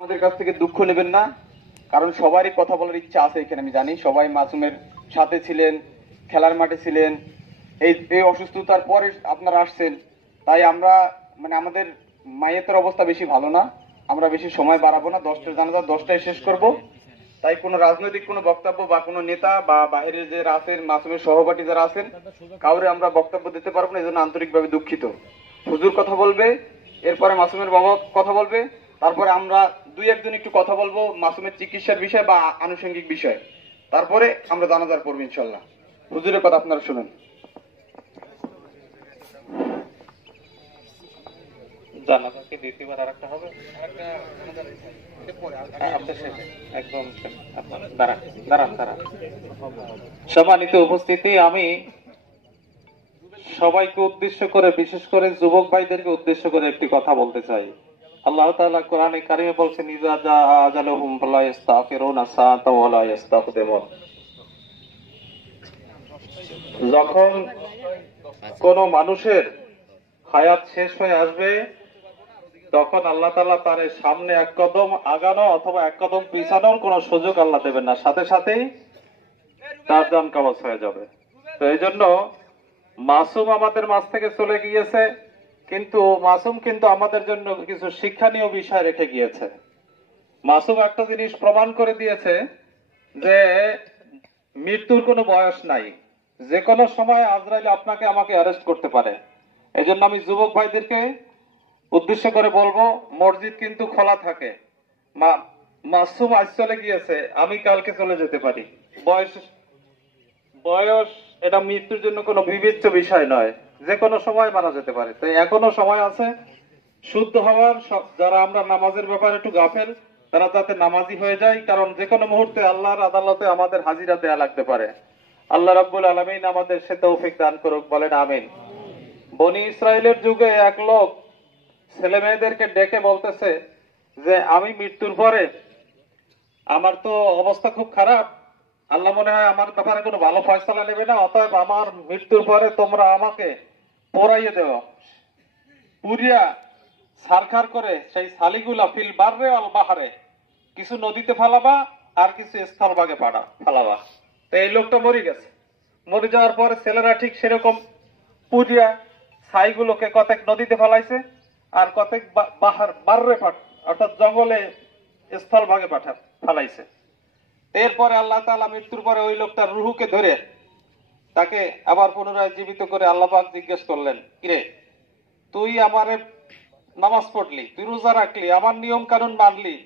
আমাদের কাছ থেকে দুঃখ নেবেন না, কারণ সবারই কথা বলার ইচ্ছা আছে এখানে। আমি জানি সবাই মাসুমের সাথে ছিলেন, খেলার মাঠে ছিলেন, এই এই অসুস্থতার পরে আপনারা আসছেন। তাই আমরা আমাদের মাইয়াতের অবস্থা বেশি ভালো না, আমরা বেশি সময় বাড়াবো না। 10টার জানাজা 10টায় শেষ করব। তাই কোনো রাজনৈতিক কোনো বক্তব্য বা কোনো নেতা বা বাইরের যারা আছেন, মাসুমের সহপাঠী যারা আছেন, কাউরে আমরা বক্তব্য দিতে পারবো না, এজন্য আন্তরিকভাবে দুঃখিত। হুজুর কথা বলবে, এরপরে মাসুমের বাবা কথা বলবে, তারপরে আমরা দুই একজন একটু কথা বলবো মাসুমের চিকিৎসার বিষয় বা আনুষঙ্গিক বিষয়, তারপরে আমরা জানাজার পড়বো ইনশাল্লাহ। হুজুরের কথা আপনারা শুনুন। জানাজাকে দ্বিতীয়বার আরেকটা হবে একদম দাঁড়ান দাঁড়ান দাঁড়ান। সম্মানিত উপস্থিতি, আমি সবাইকে উদ্দেশ্য করে, বিশেষ করে যুবক ভাইদেরকে উদ্দেশ্য করে একটি কথা বলতে চাই। আল্লাহ তাআলা কোরআনে কারিমে বলছেন, ইযা জা আজালুহুম ফালা ইস্তাগফিরুনা সাআতাও ওয়া লা ইস্তাকদিমুন। যখন কোন মানুষের হায়াত শেষ হয়ে আসবে, তখন আল্লাহ তাআলা তার সামনে এক কদম আগানো অথবা এক কদম পিছানোর কোন সুযোগ আল্লাহ দেবেন না, সাথে সাথেই তার জান কবজ হয়ে যাবে। তো এই জন্য মাসুম আমাদের মাঝ থেকে চলে গিয়েছে, কিন্তু মাসুম কিন্তু আমাদের জন্য কিছু শিক্ষণীয় বিষয় রেখে গিয়েছে। মাসুম একটা জিনিস প্রমাণ করে দিয়েছে যে মৃত্যুর কোনো বয়স নাই, যে কোনো সময় আজরাইল আপনাকে আমাকে অ্যারেস্ট করতে পারে। এই জন্য আমি যুবক ভাইদেরকে উদ্দেশ্য করে বলবো, মসজিদ কিন্তু খোলা থাকে। মাসুম আজ চলে গিয়েছে, আমি কালকে চলে যেতে পারি। বয়স বয়স এটা মৃত্যুর জন্য কোনো বিবেচ্য বিষয় নয়, যে কোনো সময় মারা যেতে পারে। তাই এখনো সময় আছে শুদ্ধ হওয়ার। যারা আমরা নামাজের ব্যাপারে একটু গাফেল, তারা যাতে নামাজি হয়ে যায়, কারণ যে কোনো মুহূর্তে আল্লাহর আদালতে আমাদের হাজিরা দেয়া লাগতে পারে। আল্লাহ রাব্বুল আলামিন আমাদের সে তৌফিক দান করুক, বলেন আমিন। বনি ইসরায়েলের যুগে এক লোক ছেলে মেয়েদেরকে ডেকে বলতেছে যে আমি মৃত্যুর পরে, আমার তো অবস্থা খুব খারাপ, আল্লাহ মনে হয় আমার ব্যাপারে কোনো ভালো ফয়সালা নেবে না, অতএব আমার মৃত্যুর পরে তোমরা আমাকে পোড়াইয়ে দেও, পুরিয়া সারখার করে সেই সালিগুলা ফিল বাররে অল বাহারে, কিছু নদীতে ফালাবা আর কিছু স্থলভাগে ফালাবা। তো এই লোকটা মরে গেছে। মরে যাওয়ার পরে ছেলেরা ঠিক সেরকম পুরিয়া ছাইগুলোকে কতক নদীতে ফালাইছে আর কতক বাহার বাররে অর্থাৎ জঙ্গলে স্থলভাগে ফালাইছে। এরপরে আল্লাহ তাআলা মৃত্যুর পরে ওই লোকটার রুহুকে ধরে তাকে আবার পুনরায় জীবিত করে আল্লাহ পাক জিজ্ঞেস করলেন, কিরে তুই আমারে নামাজ পড়লি, তুই রোজা রাখলি, আমার নিয়ম কানুন মানলি,